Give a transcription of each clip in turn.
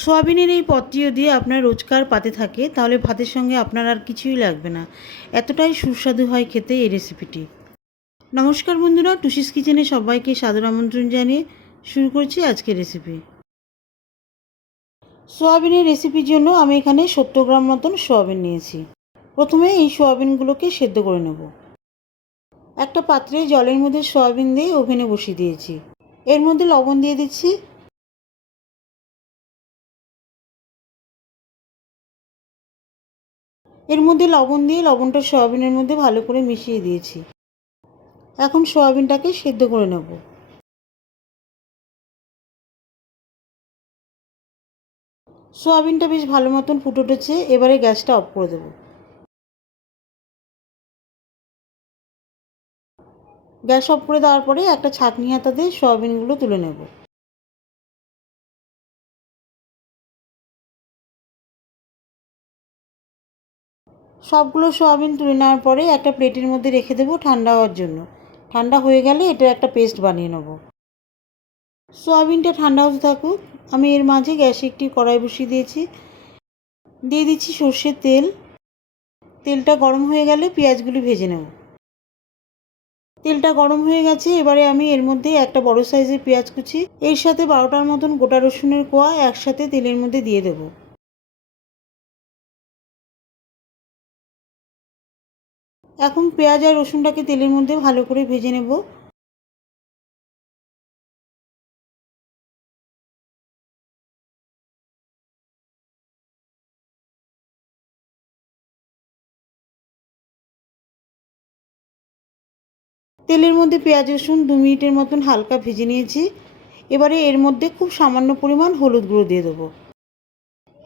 সোয়াবিনের এই পদটি যদি আপনার রোজকার পাতে থাকে তাহলে ভাতের সঙ্গে আপনার আর কিছুই লাগবে না। এতটাই সুস্বাদু হয় খেতে এই রেসিপিটি। নমস্কার বন্ধুরা, টুসিস কিচেনে সবাইকে সাদর আমন্ত্রণ জানিয়ে শুরু করছি আজকের রেসিপি। সোয়াবিনের রেসিপির জন্য আমি এখানে 70 গ্রাম মতন সোয়াবিন নিয়েছি। প্রথমে এই সোয়াবিনগুলোকে সেদ্ধ করে নেব। একটা পাত্রে জলের মধ্যে সোয়াবিন দিয়ে ওভেনে বসিয়ে দিয়েছি। এর মধ্যে লবণ দিয়ে দিচ্ছি। এর মধ্যে লবণ দিয়ে লবণটা সোয়াবিনের মধ্যে ভালো করে মিশিয়ে দিয়েছি। এখন সোয়াবিনটাকে সেদ্ধ করে নেব। সোয়াবিনটা বেশ ভালো মতন ফুটে উঠেছে। এবারে গ্যাসটা অফ করে দেব। গ্যাস অফ করে দেওয়ার পরে একটা ছাঁকনি হাতা দিয়ে সোয়াবিনগুলো তুলে নেব। সবগুলো সোয়াবিন তুলে নেওয়ার পরে একটা প্লেটের মধ্যে রেখে দেবো ঠান্ডা হওয়ার জন্য। ঠান্ডা হয়ে গেলে এটার একটা পেস্ট বানিয়ে নেব। সোয়াবিনটা ঠান্ডা হতে থাকুক, আমি এর মাঝে গ্যাসে একটি কড়াই বসিয়ে দিয়েছি। দিয়ে দিচ্ছি সর্ষের তেল। তেলটা গরম হয়ে গেলে পেঁয়াজগুলি ভেজে নেব। তেলটা গরম হয়ে গেছে। এবারে আমি এর মধ্যে একটা বড় সাইজের পেঁয়াজ কুচি, এর সাথে 12টার মতন গোটা রসুনের কোয়া একসাথে তেলের মধ্যে দিয়ে দেব। এখন পেঁয়াজ আর রসুনটাকে তেলের মধ্যে ভালো করে ভেজে নেব। তেলের মধ্যে পেঁয়াজ রসুন 2 মিনিটের মতন হালকা ভেজে নিয়েছি। এবারে এর মধ্যে খুব সামান্য পরিমাণ হলুদ গুঁড়ো দিয়ে দেবো।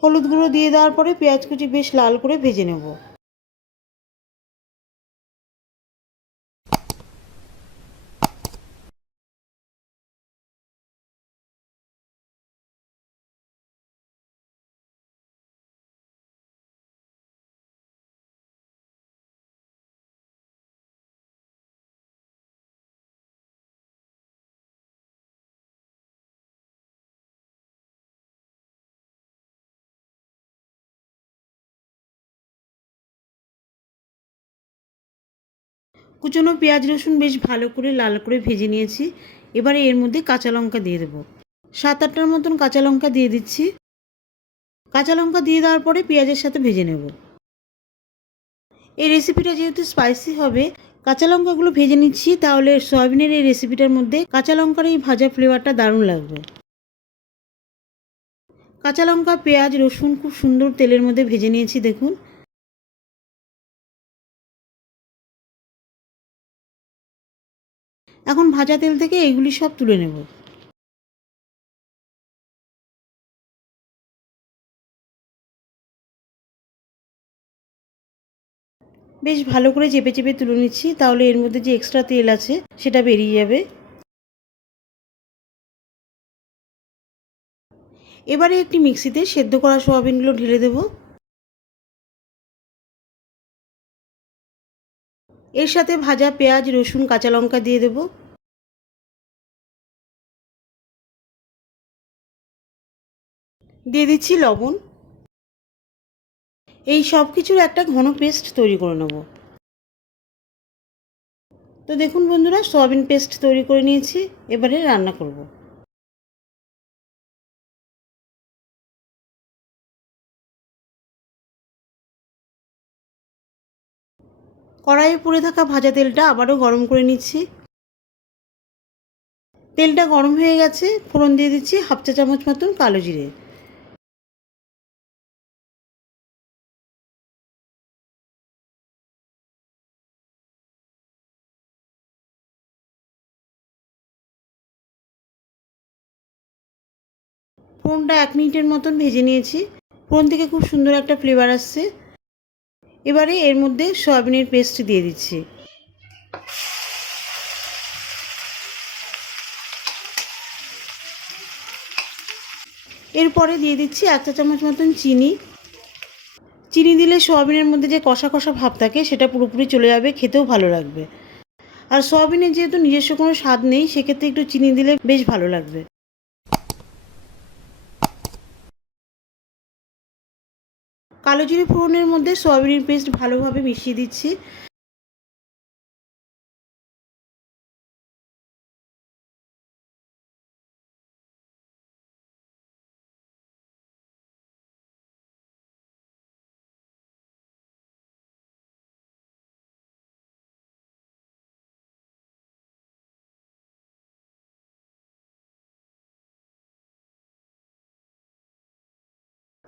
হলুদ গুঁড়ো দিয়ে দেওয়ার পরে পেঁয়াজ কুচি বেশ লাল করে ভেজে নেব। কুচনো পেঁয়াজ রসুন বেশ ভালো করে লাল করে ভেজে নিয়েছি। এবারে এর মধ্যে কাঁচা লঙ্কা দিয়ে দেবো। 7-8টার মতন কাঁচা লঙ্কা দিয়ে দিচ্ছি। কাঁচা লঙ্কা দিয়ে দেওয়ার পরে পেঁয়াজের সাথে ভেজে নেব। এই রেসিপিটা যেহেতু স্পাইসি হবে, কাঁচা লঙ্কাগুলো ভেজে নিচ্ছি, তাহলে সয়াবিনের এই রেসিপিটার মধ্যে কাঁচা লঙ্কার এই ভাজা ফ্লেভারটা দারুণ লাগবে। কাঁচা লঙ্কা পেঁয়াজ রসুন খুব সুন্দর তেলের মধ্যে ভেজে নিয়েছি দেখুন। এখন ভাজা তেল থেকে এইগুলি সব তুলে নেব। বেশ ভালো করে চেপে চেপে তুলে নিচ্ছি, তাহলে এর মধ্যে যে এক্সট্রা তেল আছে সেটা বেরিয়ে যাবে। এবারে একটি মিক্সিতে সেদ্ধ করা সোয়াবিনগুলো ঢেলে দেব। এর সাথে ভাজা পেঁয়াজ রসুন কাঁচা লঙ্কা দিয়ে দেব। দিয়ে দিচ্ছি লবণ। এই সব কিছুর একটা ঘন পেস্ট তৈরি করে নেব। তো দেখুন বন্ধুরা, সয়াবিন পেস্ট তৈরি করে নিয়েছি। এবারে রান্না করব। কড়াইয়ে পড়ে থাকা ভাজা তেলটা আবারও গরম করে নিচ্ছি। তেলটা গরম হয়ে গেছে। ফোড়ন দিয়ে দিচ্ছি 1/2 চা চামচ মতন কালো জিরে। ফোড়নটা 1 মিনিটের মতন ভেজে নিয়েছি। ফোড়ন থেকে খুব সুন্দর একটা ফ্লেভার আসছে। এবারে এর মধ্যে সয়াবিনের পেস্ট দিয়ে দিচ্ছি। এরপরে দিয়ে দিচ্ছি 1 চা চামচ মতন চিনি। চিনি দিলে সয়াবিনের মধ্যে যে কষা কষা ভাব থাকে সেটা পুরোপুরি চলে যাবে, খেতেও ভালো লাগবে। আর সয়াবিনের যেহেতু নিজস্ব কোনো স্বাদ নেই, সেক্ষেত্রে একটু চিনি দিলে বেশ ভালো লাগবে। কালো জিরে ফোড়নের মধ্যে সয়াবিনের পেস্ট ভালোভাবে মিশিয়ে দিচ্ছি।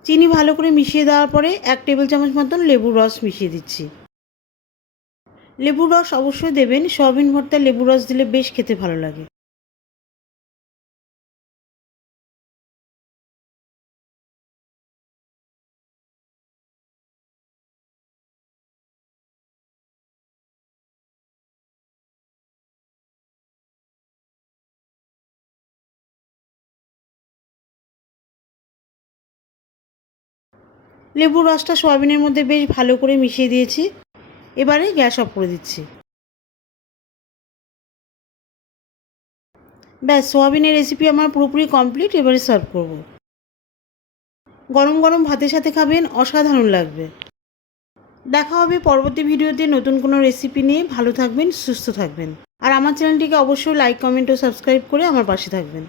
চিনি ভালো করে মিশিয়ে দেওয়ার পরে 1 টেবিল চামচ মতন লেবুর রস মিশিয়ে দিচ্ছি। লেবুর রস অবশ্যই দেবেন, সয়াবিন ভর্তায় লেবুর রস দিলে বেশ খেতে ভালো লাগে। লেবুর রসটা সয়াবিনের মধ্যে বেশ ভালো করে মিশিয়ে দিয়েছি। এবারে গ্যাস অফ করে দিচ্ছি। ব্যাস, সয়াবিনের রেসিপি আমার পুরোপুরি কমপ্লিট। এবারে সার্ভ করব। গরম গরম ভাতের সাথে খাবেন, অসাধারণ লাগবে। দেখা হবে পরবর্তী ভিডিওতে নতুন কোনো রেসিপি নিয়ে। ভালো থাকবেন, সুস্থ থাকবেন। আর আমার চ্যানেলটিকে অবশ্যই লাইক, কমেন্ট ও সাবস্ক্রাইব করে আমার পাশে থাকবেন।